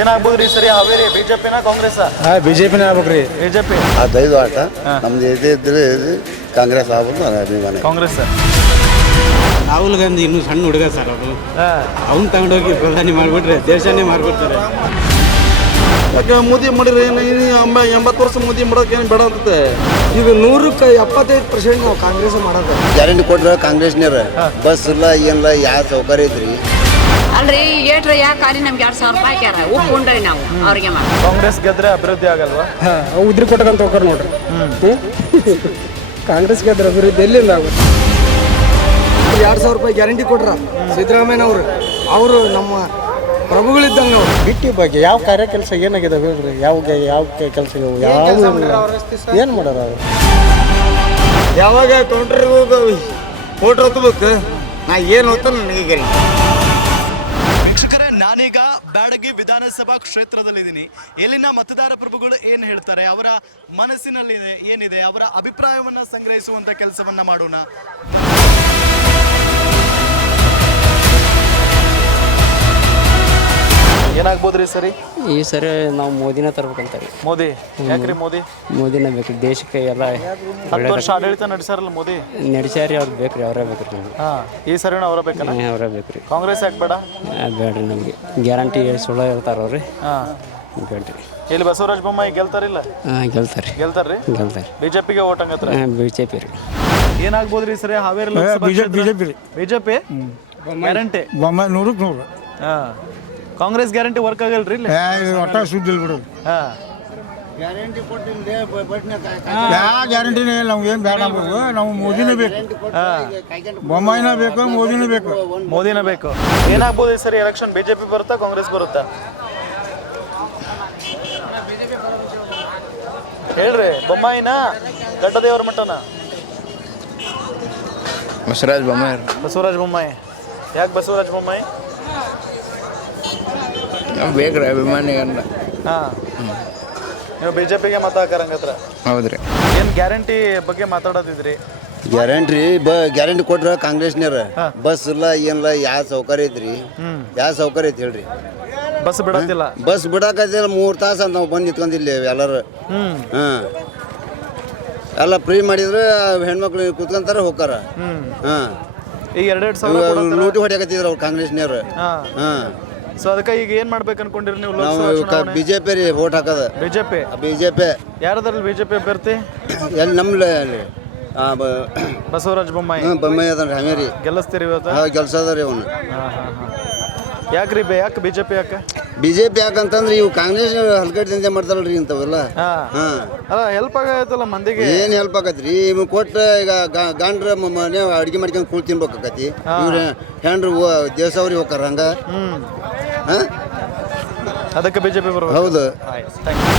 ಏನಾಗ್ಬೋದ್ರಿ ಸರಿ ಹಾವೇರಿ ಬಿಜೆಪಿನ ಕಾಂಗ್ರೆಸ್? ಬಿಜೆಪಿನೇ ಆಗ್ಬೇಕ್ರಿ. ಬಿಜೆಪಿ ಅದೈದು ಆಟ ನಮ್ದು ಇದ್ರೆ ಕಾಂಗ್ರೆಸ್ ಆಗ್ಬೋದು ಅಭಿಮಾನಿ. ಕಾಂಗ್ರೆಸ್. ರಾಹುಲ್ ಗಾಂಧಿ ಇನ್ನೂ ಸಣ್ಣ ಹುಡುಗ ಸರ್ ಅವರು. ಅವ್ನು ತಗೊಂಡೋಗಿ ಪ್ರಧಾನಿ ಮಾಡಿಬಿಟ್ರೆ ದೇಶನೇ ಮಾಡ್ಬಿಡ್ತಾರೆ. ಮೋದಿ ಮಾಡಿದ್ರೆ 80 ವರ್ಷ ಮೋದಿ ಮಾಡೋಕೆ ಏನು ಬೇಡ ಅಂತ. ಈಗ 100ಕ್ಕೆ 75% ನಾವು ಕಾಂಗ್ರೆಸ್ ಮಾಡೋದು. ಗ್ಯಾರಂಟಿ ಕೊಟ್ರೆ ಕಾಂಗ್ರೆಸ್ನವ್ರ ಬಸ್ ಇಲ್ಲ ಏನಿಲ್ಲ ಯಾವ ಸೌಕರ್ಯ ಐತ್ರಿ. ಅಲ್ರಿ ಏಟ್ರ ಯಾಕೆ ನಮ್ಗೆ 2,000 ರೂಪಾಯಿ ಹಾಕ್ಯಾರ ಉಪ್ಕೊಂಡ್ರಿ ನಾವು ಅವ್ರಿಗೆ ಮಾಡಿ. ಕಾಂಗ್ರೆಸ್ ಗೆದ್ರೆ ಅಭಿವೃದ್ಧಿ ಆಗಲ್ವಾ? ಉದ್ರಿ ಕೊಟ್ಟಕಂತ ಹೋಗ್ತಾರೆ ನೋಡ್ರಿ. ಕಾಂಗ್ರೆಸ್ ಗೆದ್ರೆ ಅಭಿವೃದ್ಧಿ ಎಲ್ಲಿಂದ ಆಗುತ್ತೆ? 2,000 ರೂಪಾಯಿ ಗ್ಯಾರಂಟಿ ಕೊಟ್ರ ಸಿದ್ದರಾಮಯ್ಯ ಅವರು ನಮ್ಮ ಪ್ರಭುಗಳಿದ್ದಂಗೆ. ಅವರು ಬಿಟ್ಟಿ ಬಗ್ಗೆ ಯಾವ ಕಾರ್ಯ ಕೆಲಸ ಏನಾಗಿದೆ ಹೇಳ್ರಿ? ಯಾವ ಕೆಲಸ ಏನು ಮಾಡೋರು ಅವರು? ಯಾವಾಗ ಕೌಂಟ್ರಿಗೆ ಹೋಗಿ ಫೋಟೋ ಹೊತ್ತಬೇಕು ನಾ ಏನು ಹೊತ್ತ ನನಗೆ. ವೀಕ್ಷಕರೇ, ನಾನೀಗ ಬ್ಯಾಡಗಿ ವಿಧಾನಸಭಾ ಕ್ಷೇತ್ರದಲ್ಲಿದ್ದೀನಿ. ಎಲ್ಲಿನ ಮತದಾರ ಪ್ರಭುಗಳು ಏನು ಹೇಳ್ತಾರೆ, ಅವರ ಮನಸ್ಸಿನಲ್ಲಿ ಏನಿದೆ, ಅವರ ಅಭಿಪ್ರಾಯವನ್ನು ಸಂಗ್ರಹಿಸುವಂಥ ಕೆಲಸವನ್ನು ಮಾಡೋಣ. ಏನಾಗ್ಬೋದ್ರಿ ಸರಿ? ಈ ಸರಿ ನಾವು ಮೋದಿನ ತರ್ಬೇಕಂತಾರೆ. ಮೋದಿ ಯಾಕ್ರಿ? ಮೋದಿನ ಬೇಕು ದೇಶಕ್ಕೆ. ಎಲ್ಲ 10 ವರ್ಷ ಆಡಳಿತ ನಡೆಸಾರಲ್ಲ ಮೋದಿ. ನಡಿಸ್ಯಾರಿ ಅವ್ರು ಬೇಕ್ರಿ, ಅವರೇ ಬೇಕ್ರಿ ನಮ್ಗೆ. ಈ ಸರಿನೂ ಅವರ ಬೇಕಲ್ಲ? ಅವರೇ ಬೇಕ್ರಿ. ಕಾಂಗ್ರೆಸ್ ಯಾಕೆ ಬೇಡ? ಬೇಡ್ರಿ ನಮಗೆ. ಗ್ಯಾರಂಟಿ ಸುಳ್ಳು ಹೇಳ್ತಾರ ಅವ್ರಿ. ಬೇಡ್ರಿ. ಇಲ್ಲಿ ಬಸವರಾಜ ಬೊಮ್ಮಾಯಿ ಗೆಲ್ತಾರಿಲ್ಲ? ಗೆಲ್ತಾರೆ. ಗೆಲ್ತಾರ್ರಿ? ಗೆಲ್ತಾರೆ. ಬಿಜೆಪಿಗೆ ಓಟ್ ಹಂಗತ್ರ? ಬಿಜೆಪಿ ರೀ. ಏನಾಗ್ಬೋದ್ರಿ ಸರಿ ಹಾವೇರಿ ಲೋಕಸಭಾ ಬಿಜೆಪಿ ಗ್ಯಾರಂಟಿ 100ಕ್ಕೆ 100. ಕಾಂಗ್ರೆಸ್ ಗ್ಯಾರಂಟಿ ವರ್ಕ್ ಆಗಲ್ರಿ ಇಲ್ಲಿ? ಒಟ್ಟ ಸುದ್ದಿ ಇಲ್ಲ ಬಿಡು. ಯಾವ ಗ್ಯಾರಂಟಿನೇ ಇಲ್ಲ. ನಮ್ಗೆ ಏನು ಬೇಡ ಆಗ್ಬೋದು. ನಾವು ಮೋದಿನೇ ಬೇಕು. ಬೊಮ್ಮಾಯಿನ ಬೇಕು, ಮೋದಿನೇ ಬೇಕು. ಮೋದಿನ ಬೇಕು. ಏನಾಗ್ಬೋದು ಸರಿ ಎಲೆಕ್ಷನ್? ಬಿಜೆಪಿ ಬರುತ್ತಾ ಕಾಂಗ್ರೆಸ್ ಬರುತ್ತಾ ಹೇಳ್ರಿ? ಬೊಮ್ಮಾಯಿನ ಗಡ್ಡದೇವರ ಮಠನ? ಬಸವರಾಜ ಬೊಮ್ಮಾಯಿ. ಯಾಕೆ ಬಸವರಾಜ ಬೊಮ್ಮಾಯಿ ಬೇಕ್ರಿ? ಅಭಿಮಾನಿ ಅಲ್ಲ. ನೀವು ಬಿಜೆಪಿಗೆ ಮತ ಹಾಕರಂಗತ್ರ? ಹೌದ್ರಿ. ಏನು ಗ್ಯಾರಂಟಿ ಬಗ್ಗೆ ಮಾತಾಡೋದಿದ್ರಿ? ಗ್ಯಾರಂಟಿ ಕೊಟ್ರೆ ಕಾಂಗ್ರೆಸ್ನವ್ರ ಬಸ್ ಇಲ್ಲ ಏನಿಲ್ಲ ಯಾವ ಸೌಕರ್ಯ ಐತ್ರಿ. ಯಾವ ಸೌಕರ್ಯ ಐತಿ ಹೇಳ್ರಿ? ಬಸ್ ಬಿಡತ್ತಿಲ್ಲ. ಬಸ್ ಬಿಡಾಕತ್ತಿಲ್ಲ. 3 ತಾಸು ಅಂತ ನಾವು ಬಂದು ನಿಂತ್ಕೊಂಡಿಲ್ಲ ಎಲ್ಲರೂ. ಎಲ್ಲ ಫ್ರೀ ಮಾಡಿದ್ರೆ ಹೆಣ್ಮಕ್ಳು ಕುತ್ಕೊಂತಾರ ಹೋಗ್ತಾರ. ಈಗ 2,000 ಲೂಟಿ ಹೊಡ್ಯಾಕತ್ತಿದ್ರು ಅವ್ರು ಕಾಂಗ್ರೆಸ್ನವ್ರು. ಸೊ ಅದಕ್ಕೆ ಈಗ ಏನ್ ಮಾಡ್ಬೇಕು ಅನ್ಕೊಂಡಿರಿ ನೀವು? ಬಿಜೆಪಿ ರೀ ವೋಟ್ ಹಾಕದ. ಬಿಜೆಪಿ ಯಾರದ್ರಲ್ಲಿ ಬಿಜೆಪಿ ಅಭ್ಯರ್ಥಿ? ಎಲ್ಲಿ ನಮ್ಮಲ್ಲಿ ಬಸವರಾಜ ಬೊಮ್ಮಾಯಿ. ಬೊಮ್ಮಾಯಿ ಅದನ್ರಿ ಹಂಗೇರಿ ಗೆಲ್ಲಿಸ್ತೀರಿ ಇವತ್ತು? ಗೆಲ್ಸದ ರೀ ಅವನು. ಯಾಕ್ರಿ ಯಾಕೆ ಬಿಜೆಪಿ ಯಾಕೆ? ಬಿಜೆಪಿ ಯಾಕಂತಂದ್ರೆ ಇವು ಕಾಂಗ್ರೆಸ್ ಹಲ್ಕಟ್ ದಂಧೆ ಮಾಡ್ತಾರಲ್ರಿ ಇಂಥವೆಲ್ಲ. ಅಲ್ಲ ಹೆಲ್ಪ್ ಆಗತ್ತಲ್ಲ ಮಂದಿಗೆ. ಏನ್ ಹೆಲ್ಪ್ ಆಗತ್ರಿ? ಇವ್ ಕೊಟ್ಟ ಈಗ ಗಾಂಡ್ರ ಮನೆ ಅಡ್ಗೆ ಮಾಡ್ಕೊಂಡು ಕೂಳ್ ತಿನ್ಬೇಕಾಕತಿ. ಇವ್ರ ಹೆಣ್ರು ದೇಶವ್ರಿಗೆ ಹೋಗಾರ ಹಂಗ. ಅದಕ್ಕೆ ಬಿಜೆಪಿ ಬರ್ಬೋದು. ಹೌದು.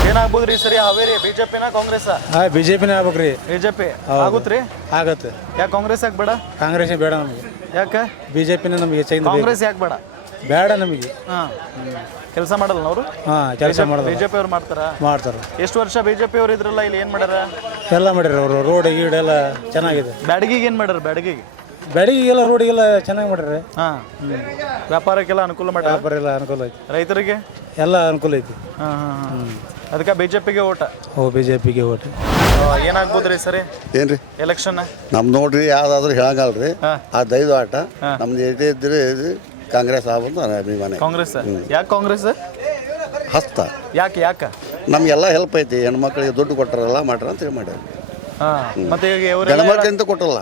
ಏನಾಗ್ಬೋದ್ರಿ ಸರಿ ಹಾವೇರಿ ಬಿಜೆಪಿನ ಕಾಂಗ್ರೆಸ್? ಬಿಜೆಪಿನೇ ಆಗ್ಬೇಕ್ರಿ. ಬಿಜೆಪಿ ಆಗುತ್ರಿ? ಆಗತ್ತೆ. ಯಾಕೆ ಕಾಂಗ್ರೆಸ್ ಯಾಕೆ ಬೇಡ? ಕಾಂಗ್ರೆಸ್ ಬೇಡ ನಮಗೆ. ಯಾಕೆ? ಬಿಜೆಪಿನೇ ನಮಗೆ. ಕಾಂಗ್ರೆಸ್ ಯಾಕೆ ಬೇಡ? ಬೇಡ ನಮಗೆ. ಕೆಲಸ ಮಾಡಲ್ಲ ಅವರು? ಕೆಲಸ ಮಾಡೋದು ಬಿಜೆಪಿ ಅವ್ರು ಮಾಡ್ತಾರೆ. ಎಷ್ಟು ವರ್ಷ ಬಿಜೆಪಿ ಅವ್ರು ಇದ್ರಲ್ಲ ಇಲ್ಲಿ ಏನ್ ಮಾಡ್ಯಾರ? ಎಲ್ಲ ಮಾಡ್ಯಾರ ಅವರು. ರೋಡ್ ಗೀಡ್ ಎಲ್ಲ ಚೆನ್ನಾಗಿದೆ. ಬ್ಯಾಡಗಿಗೆ ಏನ್ ಮಾಡ್ಯಾರ? ಬ್ಯಾಡಗಿಗೆಲ್ಲ ರೋಡಿಗೆಲ್ಲ ಚೆನ್ನಾಗಿ ಮಾಡ್ಯಾರ. ವ್ಯಾಪಾರಕ್ಕೆಲ್ಲ ಅನುಕೂಲ ಮಾಡ್ಯಾರ. ವ್ಯಾಪಾರ ಅನುಕೂಲ ಐತಿ. ರೈತರಿಗೆ ಎಲ್ಲ ಅನುಕೂಲ ಐತಿ. ಅದಕ್ಕೆ ಬಿಜೆಪಿಗೆ ಓಟ? ಬಿಜೆಪಿಗೆ ಓಟ್. ಏನಾಗ್ಬೋದ್ರಿ ಸರಿ ಏನ್ರಿ ಎಲೆಕ್ಷನ್? ನಮ್ದು ನೋಡ್ರಿ ಯಾವ್ದಾದ್ರು ಹೇಳಂಗಲ್ರಿ. ಅದೈದು ಆಟ ನಮ್ದು ಇದ್ರೆ ಕಾಂಗ್ರೆಸ್ ಆಗ್ಬೋದು ಅಭಿಮಾನಿ. ಕಾಂಗ್ರೆಸ್ ಯಾಕೆ? ಕಾಂಗ್ರೆಸ್ ಹಸ್ತ ಯಾಕೆ ನಮ್ಗೆಲ್ಲ ಹೆಲ್ಪ್ ಐತಿ. ಹೆಣ್ಮಕ್ಳಿಗೆ ದುಡ್ಡು ಕೊಟ್ಟಾರಲ್ಲ ಮಾಡ್ರ ಅಂತ ಹೇಳಿ ಮಾಡ್ಯಾರ. ಮತ್ತೆ ಈಗ ಗಣಮಕ್ಳಿಂತ ಕೊಟ್ಟಲ್ಲ.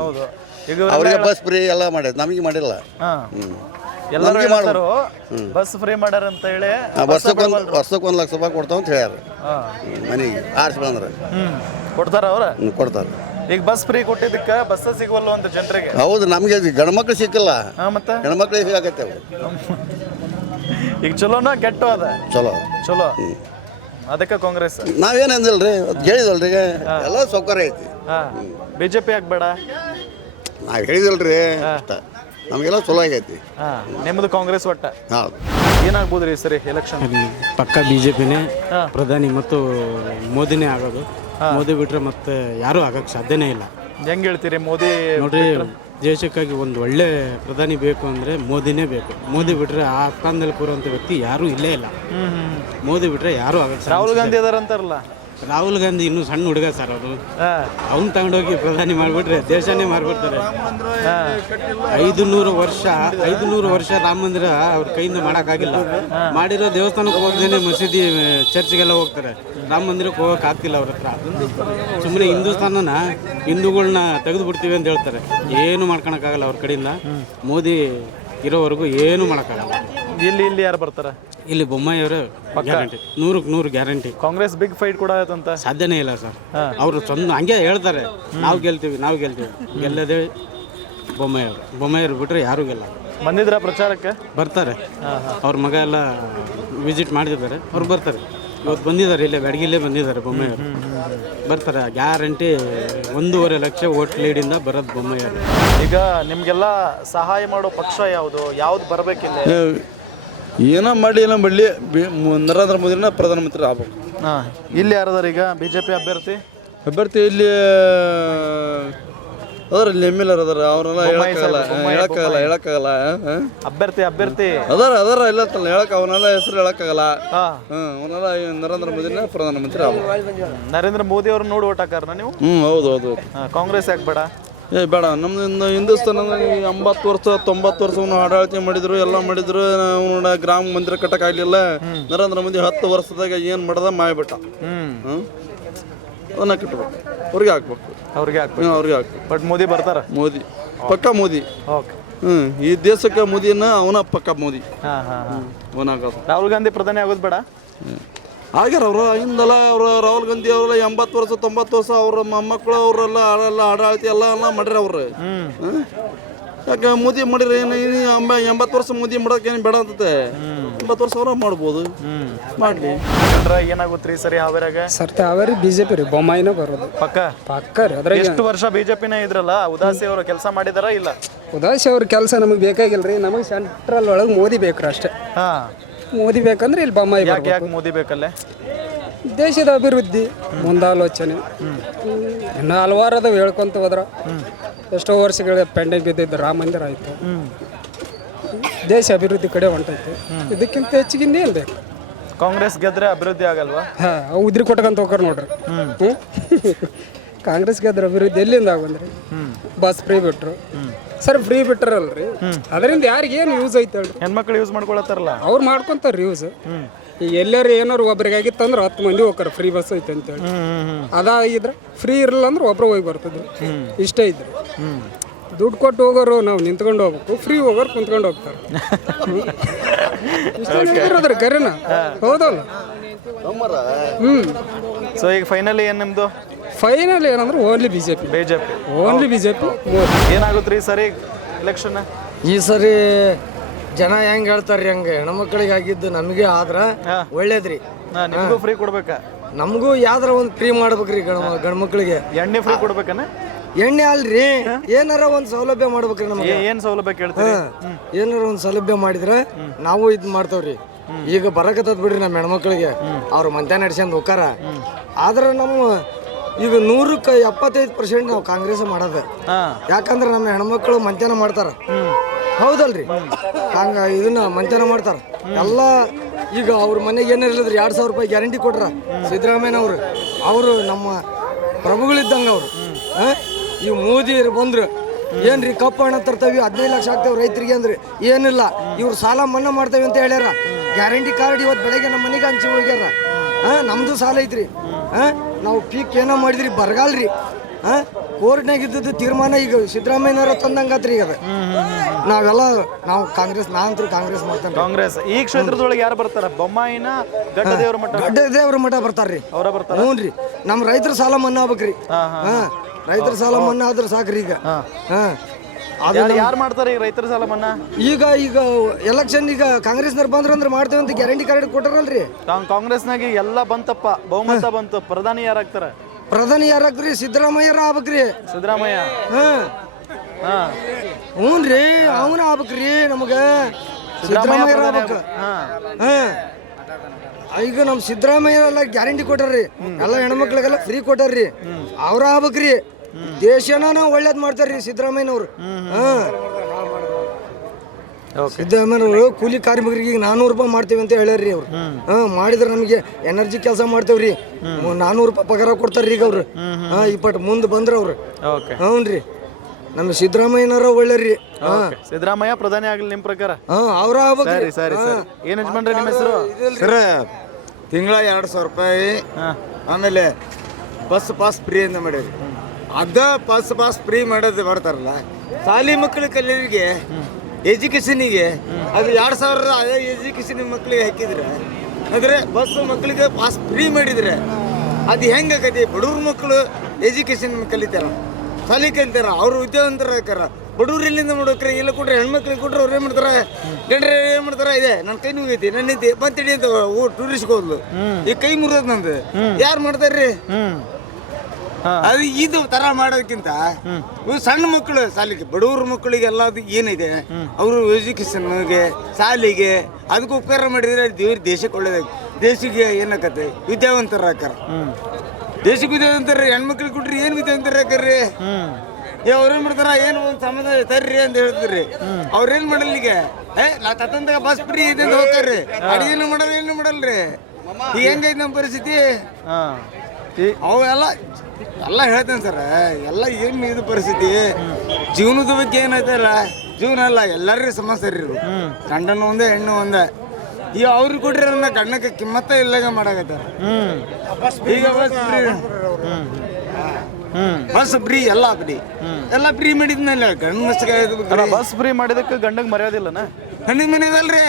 ಹೌದು. ಈಗ ಅವ್ರಿಗೆ ಬಸ್ ಫ್ರೀ ಎಲ್ಲ ಮಾಡ್ಯಾರ, ನಮಗೆ ಮಾಡಿಲ್ಲ. ಎಲ್ಲರೂ ಹೇಳ್ತಾರೋ ಬಸ್ ಫ್ರೀ ಮಾಡ್ಯಾರ ಅಂತ ಹೇಳಿ. ವರ್ಷಕ್ಕೆ 1 ಲಕ್ಷ ರೂಪಾಯಿ ಕೊಡ್ತಾವ ಅಂತ ಹೇಳ್ಯಾರ. ಮನೆಗೆ ಆರ್ಸಿ ಬಂದ್ರೆ ಕೊಡ್ತಾರ ಅವ್ರ? ಕೊಡ್ತಾರ. ಈಗ ಬಸ್ ಫ್ರೀ ಕೊಟ್ಟಿದ್ದಕ್ಕೆ ಬಸ್ ಸಿಗವಲ್ಲ ಅಂತ ಜನರಿಗೆ. ಹೌದು. ನಮ್ಗೆ ಗಂಡ್ಮಕ್ಳು ಸಿಕ್ಕಿಲ್ಲ, ಮತ್ತೆ ಹೆಣ್ಮಕ್ಳಿಗೆ ಸಿಗಾಕತ್ತೆ. ಈಗ ಚಲೋನ ಕೆಟ್ಟೋ ಅದ? ಚಲೋ. ಅದಕ್ಕೆ ಕಾಂಗ್ರೆಸ್. ನಾವೇನ್ ಅಂದಿಲ್ರಿ, ಹೇಳಿದಲ್ರಿ ಎಲ್ಲ ಸೌಕರ್ಯ ಐತಿ. ಬಿಜೆಪಿ ಯಾಕೆ ಬೇಡ? ನಾವ್ ಹೇಳಿದಲ್ರಿ ನಮಗೆಲ್ಲ ಚಲೋ ಆಗೈತಿ. ನಿಮ್ದು ಕಾಂಗ್ರೆಸ್ ಒಟ್ಟ? ಹೌದು. ಏನಾಗ್ಬೋದ್ರಿ ಸರಿ ಎಲೆಕ್ಷನ್? ಪಕ್ಕ ಬಿಜೆಪಿನೇ ಪ್ರಧಾನಿ ಮತ್ತು ಮೋದಿನೇ ಆಗೋದು. ಮೋದಿ ಬಿಟ್ರೆ ಮತ್ತೆ ಯಾರು ಆಗಕ್ಕೆ ಸಾಧ್ಯನೇ ಇಲ್ಲ. ಹೆಂಗ್ ಹೇಳ್ತೀರಿ ಮೋದಿ ನೋಡ್ರಿ, ದೇಶಕ್ಕಾಗಿ ಒಂದು ಒಳ್ಳೆ ಪ್ರಧಾನಿ ಬೇಕು ಅಂದರೆ ಮೋದಿನೇ ಬೇಕು. ಮೋದಿ ಬಿಟ್ಟರೆ ಆ ಸ್ಥಾನದಲ್ಲಿ ಕೂರುವಂಥ ವ್ಯಕ್ತಿ ಯಾರೂ ಇಲ್ಲೇ ಇಲ್ಲ. ಮೋದಿ ಬಿಟ್ಟರೆ ಯಾರೂ ಆಗಲ್ಲ. ರಾಹುಲ್ ಗಾಂಧಿ ಅದಾರಂತಾರಲ್ಲ. ರಾಹುಲ್ ಗಾಂಧಿ ಇನ್ನೂ ಸಣ್ಣ ಹುಡುಗ ಸರ್ ಅವರು. ಅವ್ನು ತಗೊಂಡೋಗಿ ಪ್ರಧಾನಿ ಮಾಡಿಬಿಟ್ರೆ ದೇಶನೇ ಮಾರ್ಬಿಡ್ತಾರೆ. 500 ವರ್ಷ ರಾಮ ಮಂದಿರ ಅವ್ರ ಕೈಯಿಂದ ಮಾಡೋಕ್ಕಾಗಿಲ್ಲ. ಮಾಡಿರೋ ದೇವಸ್ಥಾನಕ್ಕೆ ಹೋಗ್ದೇನೆ ಮಸೀದಿ ಚರ್ಚ್ಗೆಲ್ಲ ಹೋಗ್ತಾರೆ. ರಾಮ ಮಂದಿರಕ್ಕೆ ಹೋಗೋಕೆ ಆಗ್ತಿಲ್ಲ ಅವ್ರ ಹತ್ರ. ಸುಮ್ಮನೆ ಹಿಂದೂಗಳನ್ನ ತೆಗೆದು ಬಿಡ್ತೀವಿ ಅಂತ ಹೇಳ್ತಾರೆ. ಏನು ಮಾಡ್ಕೊಳಕ್ಕಾಗಲ್ಲ ಅವ್ರ ಕಡೆಯಿಂದ. ಮೋದಿ ಇರೋವರೆಗೂ ಏನು ಮಾಡೋಕ್ಕಾಗಲ್ಲ. ಇಲ್ಲಿ ಯಾರು ಬರ್ತಾರೆ? ಇಲ್ಲಿ ಬೊಮ್ಮಾಯಿ ಅವರು guarantee, 100% guarantee. Congress big fight ಕೂಡ ಆಯ್ತಂತ. ಸಾಧ್ಯನೇ ಇಲ್ಲ ಸರ್. ಅವರು ಸ್ವಂತ ಹಂಗೆ ಹೇಳ್ತಾರೆ, ನಾವು ಗೆಲ್ತೀವಿ ಗೆಲ್ಲದೆ ಬೊಮ್ಮಾಯಿಯವರು ಬಿಟ್ಟರೆ ಯಾರೂ ಗೆಲ್ಲ. ಬಂದಿದ್ರ ಪ್ರಚಾರಕ್ಕೆ? ಬರ್ತಾರೆ. ಅವ್ರ ಮಗ ಎಲ್ಲ ವಿಸಿಟ್ ಮಾಡಿದ್ದಾರೆ. ಅವ್ರು ಬರ್ತಾರೆ. ಇವತ್ತು ಬಂದಿದ್ದಾರೆ, ಇಲ್ಲೇ ಬೆಳಗಿಲ್ಲೇ ಬಂದಿದ್ದಾರೆ ಬೊಮ್ಮಾಯಿಯವರು. ಬರ್ತಾರೆ ಗ್ಯಾರಂಟಿ. 1.5 ಲಕ್ಷ ವೋಟ್ ಲೀಡಿಂದ ಬರೋದು ಬೊಮ್ಮಾಯಿಯವರು. ಈಗ ನಿಮ್ಗೆಲ್ಲ ಸಹಾಯ ಮಾಡೋ ಪಕ್ಷ ಯಾವ್ದು ಬರಬೇಕಿಲ್ಲ? ಏನೋ ಮಾಡಲಿ ನರೇಂದ್ರ ಮೋದಿನ ಪ್ರಧಾನಮಂತ್ರಿ ಆಗ್ಬೇಕು. ಇಲ್ಲಿ ಯಾರದಾರ ಈಗ ಬಿಜೆಪಿ ಅಭ್ಯರ್ಥಿ ಇಲ್ಲಿ ಅದಾರ, ಇಲ್ಲಿ ಎಮ್ ಎಲ್ ಎರ್ ಅದಾರ. ಅವ್ರನ್ನೆಲ್ಲ ಹೇಳಕ್ಕಾಗಲ್ಲ. ಅಭ್ಯರ್ಥಿ ಅದಾರ ಇಲ್ಲ ಅವನ್ನೆಲ್ಲ ಹೆಸರು ಹೇಳಕ್ಕಾಗಲ್ಲ. ಅವನ್ನೆಲ್ಲ ನರೇಂದ್ರ ಮೋದಿನ ಪ್ರಧಾನಮಂತ್ರಿ ಆಗ್ಬೇಕು. ನರೇಂದ್ರ ಮೋದಿ ಅವ್ರನ್ನ ನೋಡಿ ಓಟ್ ಹಾಕಾರ ನೀವು? ಹೌದು. ಕಾಂಗ್ರೆಸ್ ಯಾಕೆ ಬೇಡ? ಬೇಡ. ನಮ್ದು ಹಿಂದೂಸ್ತಾನ 80 ವರ್ಷ 90 ವರ್ಷವನ್ನು ಆಡಳಿತ ಮಾಡಿದ್ರು, ಎಲ್ಲ ಮಾಡಿದ್ರು. ಅವನ ಗ್ರಾಮ ಮಂದಿರ ಕಟ್ಟಕ್ಕಾಗಲಿಲ್ಲ. ನರೇಂದ್ರ ಮೋದಿ 10 ವರ್ಷದಾಗ ಏನು ಮಾಡ್ದ ಮಾಡಿಬಿಟ್ಟ. ಅದನ್ನ ಕಟ್ಟಬೇಕು. ಅವ್ರಿಗೆ ಹಾಕ್ಬೇಕು. ಬಟ್ ಮೋದಿ ಬರ್ತಾರ? ಮೋದಿ ಪಕ್ಕ ಮೋದಿ. ಓಕೆ. ಈ ದೇಶಕ್ಕೆ ಮೋದಿನ ಅವನ ಪಕ್ಕ ಮೋದಿ ಅವನಾಗೋದು. ರಾಹುಲ್ ಗಾಂಧಿ ಪ್ರಧಾನಿ ಆಗೋದು ಬೇಡ? ಆಗ್ಯಾರ ಅವರು ಹಿಂದೆಲ್ಲ. ರಾಹುಲ್ ಗಾಂಧಿ ಅವರೆಲ್ಲ 80 ವರ್ಷ 90 ವರ್ಷ ಅವ್ರ ಮೊಮ್ಮಕ್ಕಳು ಅವರೆಲ್ಲ ಆಡಳಿತ ಎಲ್ಲ ಮಾಡ್ಯಾರ ಅವ್ರು. ಯಾಕೆ ಮೋದಿ ಮಾಡಿರಿ? ಏನು 80 ವರ್ಷ ಮೋದಿ ಮಾಡೋಕೆ ಏನು ಬೇಡ ಅಂತತೆ. 80 ವರ್ಷ ಅವ್ರ ಮಾಡ್ಬೋದು, ಮಾಡಲಿ. ಏನಾಗುತ್ತೆ ರೀ ಸರಿ ಹಾವೇರಾಗ? ಹಾವೇರಿ ಬಿಜೆಪಿ ರೀ, ಬೊಮ್ಮಾಯಿನ ಬರೋದು ಪಕ್ಕ ರೀ. ಅದ್ರಾಗ ಎಷ್ಟು ವರ್ಷ ಬಿಜೆಪಿನ ಇದ್ರಲ್ಲ, ಉದಾಸಿ ಅವರು ಕೆಲಸ ಮಾಡಿದಾರ ಇಲ್ಲ? ಉದಾಸಿ ಅವ್ರ ಕೆಲಸ ನಮಗೆ ಬೇಕಾಗಿಲ್ಲ ರೀ. ನಮಗೆ ಸೆಂಟ್ರಲ್ ಒಳಗೆ ಮೋದಿ ಬೇಕ್ರಿ ಅಷ್ಟೇ. ಮೋದಿ ಬೇಕಂದ್ರೆ ಇಲ್ಲಿ ಬೊಮ್ಮಾಯಿ. ಯಾಕೆ ಮೋದಿ ಬೇಕಲ್ಲೇ? ದೇಶದ ಅಭಿವೃದ್ಧಿ, ಮುಂದಾಲೋಚನೆ ಇನ್ನು ಹಲವಾರು ಅದಾವ ಹೇಳ್ಕೊಂತ ಹೋದ್ರ. ಎಷ್ಟೋ ವರ್ಷಗಳ ಪೆಂಡಿಂಗ್ ಬಿದ್ದಿದ್ದು ರಾಮ ಮಂದಿರ ಆಯಿತು. ದೇಶ ಅಭಿವೃದ್ಧಿ ಕಡೆ ಹೊಂಟೈತೆ. ಇದಕ್ಕಿಂತ ಹೆಚ್ಚಿಗೆ ಇನ್ನೇನು ಬೇಕು? ಕಾಂಗ್ರೆಸ್ ಗೆದ್ರೆ ಅಭಿವೃದ್ಧಿ ಆಗಲ್ವಾ? ಉದ್ರಿ ಕೊಟ್ಕೊಂತ ಹೋಗ್ರ ನೋಡ್ರಿ. ಕಾಂಗ್ರೆಸ್ ಗೆದ್ರೆ ಅಭಿವೃದ್ಧಿ ಎಲ್ಲಿಂದ ಆಗಂದ್ರಿ? ಬಸ್ ಫ್ರೀ ಬಿಟ್ರು. ಸರ್ ಫ್ರೀ ಬಿಟ್ರಲ್ರಿ, ಅದರಿಂದ ಯಾರಿಗೇನು ಯೂಸ್ ಐತೆ ಹೇಳ್ರಿ? ಹೆಣ್ಮಕ್ಳು ಯೂಸ್ ಮಾಡ್ಕೊಳತ್ತಾರಲ್ಲ, ಅವ್ರು ಮಾಡ್ಕೊಂತಾರ ಯೂಸ್. ಈಗ ಎಲ್ಲರೂ ಏನಾರು ಒಬ್ರಿಗಾಗಿತ್ತಂದ್ರೆ 10 ಮಂದಿ ಹೋಗ್ತಾರೆ, ಫ್ರೀ ಬಸ್ ಐತೆ ಅಂತೇಳಿ. ಅದಾಗಿದ್ರೆ ಫ್ರೀ ಇರಲ್ಲ ಅಂದ್ರೆ ಒಬ್ರು ಹೋಗಿ ಬರ್ತದೆ. ಇಷ್ಟೇ ಇದ್ರೆ ದುಡ್ಡು ಕೊಟ್ಟು ಹೋಗೋರು ನಾವು ನಿಂತ್ಕೊಂಡು ಹೋಗ್ಬೇಕು, ಫ್ರೀ ಹೋಗೋರು ಕುಂತ್ಕೊಂಡು ಹೋಗ್ತಾರೆ. ಇಷ್ಟೇ ಕರೆನ, ಹೌದಲ್ಲ? ಸೊ ಈಗ ಫೈನಲಿ ಏನು ನಿಮ್ಮದು? ಫೈನಲ್ ಏನಂದ್ರೆ ಓನ್ಲಿ ಬಿಜೆಪಿ. Only BJP. ಏನಾಗುತ್ತೆ ರೀ ಸರಿ ಎಲೆಕ್ಷನ್? ಈ ಸರಿ ಜನ ಹೆಂಗ್ ಹೇಳ್ತಾರ್ರಿ ಹಂಗೆ ಹೆಣ್ಮಕ್ಳಿಗೆ ಆಗಿದ್ದು ನಮಗೆ ಆದ್ರ ಒಳ್ಳೇದ್ರಿ. ನಿಮಗೂ ಫ್ರೀ ಕೊಡ್ಬೇಕಾ? ನಮಗೂ ಯಾವ್ದಾರ ಒಂದು ಫ್ರೀ ಮಾಡ್ಬೇಕ್ರಿ. ಗಂಡ್ಮಕ್ಳಿಗೆ ಎಣ್ಣೆ ಫ್ರೀ ಕೊಡ್ಬೇಕನ? ಎಣ್ಣೆ ಅಲ್ರಿ, ಏನಾರ ಒಂದು ಸೌಲಭ್ಯ ಮಾಡ್ಬೇಕ್ರಿ ನಮಗೆ. ಏನ್ ಸೌಲಭ್ಯ ಕೇಳ್ತೀರಿ? ಏನಾರ ಒಂದು ಸೌಲಭ್ಯ ಮಾಡಿದ್ರೆ ನಾವು ಇದು ಮಾಡ್ತೇವ್ರಿ. ಈಗ ಬರಕತ್ತದ್ ಬಿಡ್ರಿ ನಮ್ಮ ಹೆಣ್ಮಕ್ಳಿಗೆ. ಅವ್ರು ಮಂತ್ಯ ನಡ್ಸ್ಕೊಂಡ್ ಹೋಗಾರ. ಆದ್ರೆ ನಮ್ಮ ಈಗ 100ಕ್ಕೆ 75% ನಾವು ಕಾಂಗ್ರೆಸ್ ಮಾಡೋದು. ಯಾಕಂದ್ರೆ ನಮ್ಮ ಹೆಣ್ಮಕ್ಳು ಮಂತ್ಯನ ಮಾಡ್ತಾರ, ಹೌದಲ್ರಿ? ಇದನ್ನ ಮಂತ್ಯನ ಮಾಡ್ತಾರ ಎಲ್ಲ. ಈಗ ಅವ್ರ ಮನೆಗೆ ಏನಿರ್ಲಿದ್ರಿ 2,000 ರೂಪಾಯಿ ಗ್ಯಾರಂಟಿ ಕೊಟ್ರ ಸಿದ್ದರಾಮಯ್ಯನವ್ರು. ಅವರು ನಮ್ಮ ಪ್ರಭುಗಳಿದ್ದಂಗೆ ಅವರು. ಈ ಮೋದಿ ಬಂದ್ರು ಏನ್ರಿ ಕಪ್ಪು ಹಣ ತರ್ತೇವಿ, 15 ಲಕ್ಷ ಆಗ್ತೇವೆ ರೈತರಿಗೆ ಅಂದ್ರಿ. ಏನಿಲ್ಲ, ಇವ್ರು ಸಾಲ ಮನ್ನಾ ಮಾಡ್ತೇವೆ ಅಂತ ಹೇಳ್ಯಾರ. ಗ್ಯಾರಂಟಿ ಕಾರ್ಡ್ ಇವತ್ತು ಬೆಳಗ್ಗೆ ನಮ್ಮ ಮನೆಗೆ ಹಂಚಿ ಹೋಗ್ಯಾರ. ನಮ್ದು ಸಾಲ ಐತ್ರಿ. ನಾವು ಪೀಕ್ ಏನೋ ಮಾಡಿದ್ರಿ ಬರಗಾಲ್ರಿ. ಕೋರ್ಟ್ನಾಗ ಇದ್ದದ್ದು ತೀರ್ಮಾನ ಈಗ ಸಿದ್ದರಾಮಯ್ಯನವರ ತಂದಂಗಾತ್ರಿ. ಈಗ ನಾವು ಕಾಂಗ್ರೆಸ್, ನಾನಂತೂ ಕಾಂಗ್ರೆಸ್ ಮಾಡ್ತಾನೆ. ಕಾಂಗ್ರೆಸ್ ಈ ಕ್ಷೇತ್ರದೊಳಗೆ ಯಾರು ಬರ್ತಾರ? ಬೊಮ್ಮಾಯಿನ ಗಡ್ಡದೇವ್ರ ಮಠ? ಗಡ್ಡದೇವ್ರ ಮಠ ಬರ್ತಾರ್ರಿ. ಅವರ ಬರ್ತಾರ? ಹ್ಞೂ ರೀ. ನಮ್ಮ ರೈತರ ಸಾಲ ಮನ್ನಾ ಆಗ್ಬೇಕ್ರಿ. ರೈತರ ಸಾಲ ಮನ್ನಾ ಆದ್ರೆ ಸಾಕ್ರಿ. ಈಗ ಯಾರು ಮಾಡ್ತಾರೆ ಈ ರೈತರ ಸಾಲ ಮನ್ನಾ? ಈಗ ಎಲೆಕ್ಷನ್ ಈಗ ಕಾಂಗ್ರೆಸ್ನವ್ರು ಬಂದ್ರಂದ್ರೆ ಮಾಡ್ತೇವೆ ಅಂತ ಗ್ಯಾರಂಟಿ ಕಾರ್ಡ್ ಕೊಟ್ಟಾರಲ್ರಿ. ಕಾಂಗ್ರೆಸ್ನಾಗ ಎಲ್ಲ ಬಂತಪ್ಪ, ಬಹುಮತ ಬಂತು. ಪ್ರಧಾನಿ ಯಾರಾಗ್ತಾರ? ಪ್ರಧಾನಿ ಯಾರಾಗ್ರಿ? ಸಿದ್ದರಾಮಯ್ಯರ ಆಗ್ಬೇಕ್ರಿ. ಸಿದ್ದರಾಮಯ್ಯ? ಹ್ಞೂ ರೀ, ಅವನ ಆಗ್ಬೇಕ್ರಿ. ನಮಗೆ ಸಿದ್ದರಾಮಯ್ಯರ ಆಗ್ಬೇಕು. ಈಗ ನಮ್ಮ ಸಿದ್ದರಾಮಯ್ಯ ಎಲ್ಲ ಗ್ಯಾರಂಟಿ ಕೊಟ್ಟಾರ್ರಿ. ಎಲ್ಲ ಹೆಣ್ಮಕ್ಳಿಗೆಲ್ಲ ಫ್ರೀ ಕೊಟ್ಟಾರ್ರಿ. ಅವ್ರ ಆಗ್ಬೇಕ್ರಿ. ದೇಶನ ಒಳ್ಳೇದ್ ಮಾಡ್ತಾರ್ರಿ ಸಿದ್ದರಾಮಯ್ಯನವ್ರು. ಸಿದ್ದರಾಮಯ್ಯನವರು ಕೂಲಿ ಕಾರ್ಮಿಕರಿಗೆ 400 ರೂಪಾಯಿ ಮಾಡ್ತೀವಿ ಅಂತ ಹೇಳ್ಯಾರ್ರಿ ಅವ್ರು. ಮಾಡಿದ್ರೆ ನಮಗೆ ಎನರ್ಜಿ ಕೆಲಸ ಮಾಡ್ತೇವ್ರಿ, 400 ರೂಪಾಯಿ ಪಗಾರ ಕೊಡ್ತಾರ್ರಿ ಈಗ ಅವ್ರು. ಇಪ್ಪಟ್ಟು ಮುಂದೆ ಬಂದ್ರ ಅವ್ರು. ಹ್ಞೂನ್ರಿ, ನಮ್ಮ ಸಿದ್ದರಾಮಯ್ಯನವರ ಒಳ್ಳೆರಿ. ಸಿದ್ದರಾಮಯ್ಯ ಪ್ರಧಾನಿ ಆಗಲಿ ನಿಮ್ಮ ಪ್ರಕಾರ? ಅವ್ರ ಸರಿ ಸರಿ ಸರಿ. ಏನು ಯಜಮಾನ್ರೆ ನಿಮ್ಮ ಹೆಸರು? ಸರ್, ತಿಂಗಳ 2,000 ರೂಪಾಯಿ, ಆಮೇಲೆ ಬಸ್ ಪಾಸ್ ಫ್ರೀ ಅಂತ ಮಾಡ್ಯಾರಿ. ಅದ ಪಾಸ್ ಫ್ರೀ ಮಾಡೋದು ಬರ್ತಾರಲ್ಲ, ಶಾಲಿ ಮಕ್ಕಳ ಕಲಿಯರಿಗೆ ಎಜುಕೇಷನಿಗೆ ಅದು 2,000 ಅದೇ ಎಜುಕೇಷನ್ ಮಕ್ಕಳಿಗೆ ಹಾಕಿದ್ರೆ, ಅಂದರೆ ಬಸ್ ಮಕ್ಕಳಿಗೆ ಪಾಸ್ ಫ್ರೀ ಮಾಡಿದ್ರೆ ಅದು ಹೆಂಗಾಗತಿ? ಬಡವ್ರ ಮಕ್ಕಳು ಎಜುಕೇಷನ್ ಕಲಿತಾರ, ಶಾಲೆ ಕಲಿತಾರ, ಅವರು ವಿದ್ಯಾವಂತರ. ಬಡವ್ರು ಎಲ್ಲಿಂದ ಮಾಡ್ಬೇಕ್ರಿ? ಇಲ್ಲ ಕೊಟ್ರೆ ಹೆಣ್ಮಕ್ಳಿಗೆ ಕೊಟ್ರೆ ಅವ್ರು ಏನು ಮಾಡ್ತಾರೆ? ಗಂಡ್ರೆ ಏನು ಮಾಡ್ತಾರೆ? ಇದೆ ನನ್ನ ಕೈ ಮುಗೈತಿ, ನನ್ನ ನಿಂತಿ ಬಂತಿಡಿ ಅಂತ ಟೂರಿಸ್ಟ್ಗೆ ಹೋದ್ಲು, ಈ ಕೈ ಮುರಿಯೋದು ನಂದು. ಯಾರು ಮಾಡ್ತಾರ್ರಿ? ಅದು ಇದು ತರ ಮಾಡೋದಕ್ಕಿಂತ ಸಣ್ಣ ಮಕ್ಕಳು ಶಾಲೆಗೆ, ಬಡವ್ರ ಮಕ್ಕಳಿಗೆ ಎಲ್ಲದು ಏನಿದೆ ಅವರು ಎಜುಕೇಷನ್ಗೆ, ಶಾಲೆಗೆ ಅದಕ್ಕೆ ಉಪಕಾರ ಮಾಡಿದ್ರೆ ದೇಶಕ್ಕೆ ಒಳ್ಳೇದಾಗಿ, ದೇಶಕ್ಕೆ ಏನಾಕತ್ತೆ? ವಿದ್ಯಾವಂತರ ಹಾಕಾರ. ದೇಶಕ್ಕೆ ವಿದ್ಯಾವಂತರ ಹೆಣ್ಮಕ್ಳಿಗೆ ಕೊಟ್ರಿ ಏನು ವಿದ್ಯಾವಂತರ ಹಾಕರ್ರಿ? ಅವ್ರೇನ್ ಮಾಡ್ತಾರ? ಏನು ಒಂದು ಸಮಾಧಾನ ತರ್ರಿ ಅಂತ ಹೇಳ್ತೀರಿ, ಅವ್ರೇನ್ ಮಾಡಲ್ಲ. ಈಗ ನಾ ತತ್ತಂದಾಗ ಬಸ್ ಫ್ರೀ ಇದೆ ಅಂತ ಹೋಗ್ತಾರ್ರಿ, ಅಡಿಗೆನು ಮಾಡಲ್ಲ, ಏನು ಮಾಡಲ್ರಿ. ಈಗ ಹೆಂಗೈತೆ ನಮ್ಮ ಪರಿಸ್ಥಿತಿ? ಅವೆಲ್ಲ ಎಲ್ಲ ಹೇಳ್ತೇನೆ ಸರ್, ಎಲ್ಲ ಏನು ಇದು ಪರಿಸ್ಥಿತಿ. ಜೀವನದ ಬಗ್ಗೆ ಏನೈತಲ್ಲ, ಜೀವನ ಅಲ್ಲ, ಎಲ್ಲರಿಗೂ ಸಮಸ್ಯೆ ರೀ. ಗಂಡನ ಒಂದೇ ಹೆಣ್ಣು ಒಂದೇ. ಈಗ ಅವ್ರಿಗೆ ಕೊಟ್ರಿ ನನ್ನ ಗಂಡಕ್ಕೆ ಕಿಮ್ಮತ್ತ ಇಲ್ಲಾಗ ಮಾಡಾಕತ್ತಾರ. ಈಗ ಬಸ್ ಫ್ರೀ ಎಲ್ಲ ಫ್ರೀ ಮಾಡಿದ್ಮೇಲೆ ಗಂಡ ಬಸ್ ಫ್ರೀ ಮಾಡಿದಕ್ಕೆ ಗಂಡಗೆ ಮರ್ಯಾದಿಲ್ಲನ? ಹಣ್ಣಿನ ಮನೆ ಇದಲ್ರಿ,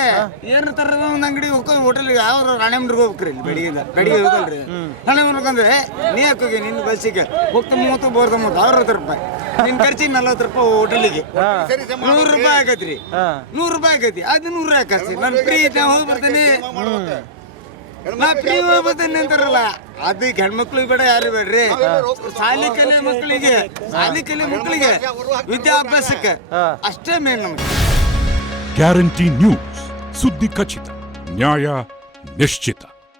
ಏನು ತರದ ಒಂದು ಅಂಗಡಿ ಹೋಗ್ಕೊಂಡು ಹೋಟೆಲ್ ಯಾವ ರಾಣೆಮ್ರಿಗೆ ಹೋಗ್ಬೇಕ್ರಿ, ಬೆಳಿಗ್ಗೆ ಹೋಗಲ್ರಿ. ರಾಣೆಮ್ರಕಂದ್ರೆ ನೀ ಹಾಕೋಗಿ ನಿನ್ನ ಬಸ್ಸಿಗೆ ಹೋಗ್ತಾ 30 ಬರ್ದ 60 ರೂಪಾಯಿ, ನಿನ್ನ ಖರ್ಚಿಗೆ 40 ರೂಪಾಯಿ ಹೋಟೆಲಿಗೆ 100 ರೂಪಾಯಿ ಆಗತ್ರಿ. 100 ರೂಪಾಯಿ ಆಗತಿ, ಅದು 100 ಹಾಕಿ ನಾನು ಫ್ರೀ ಹೋಗಿ ಬರ್ತೇನೆ, ನಾ ಫ್ರೀ ಹೋಗಿ ಬರ್ತೇನೆ ಅಂತಾರಲ್ಲ. ಅದಕ್ಕೆ ಹೆಣ್ಮಕ್ಳಿಗೆ ಬೇಡ, ಯಾರು ಬೇಡ್ರಿ. ಶಾಲೆ ಕಲಿಯೋ ಮಕ್ಕಳಿಗೆ ವಿದ್ಯಾಭ್ಯಾಸಕ್ಕೆ ಅಷ್ಟೇ ಮೇನ್ ನಮಗೆ. ಗ್ಯಾರಂಟಿ ನ್ಯೂಸ್, ಸುದ್ದಿ ಖಚಿತ, ನ್ಯಾಯ ನಿಶ್ಚಿತ.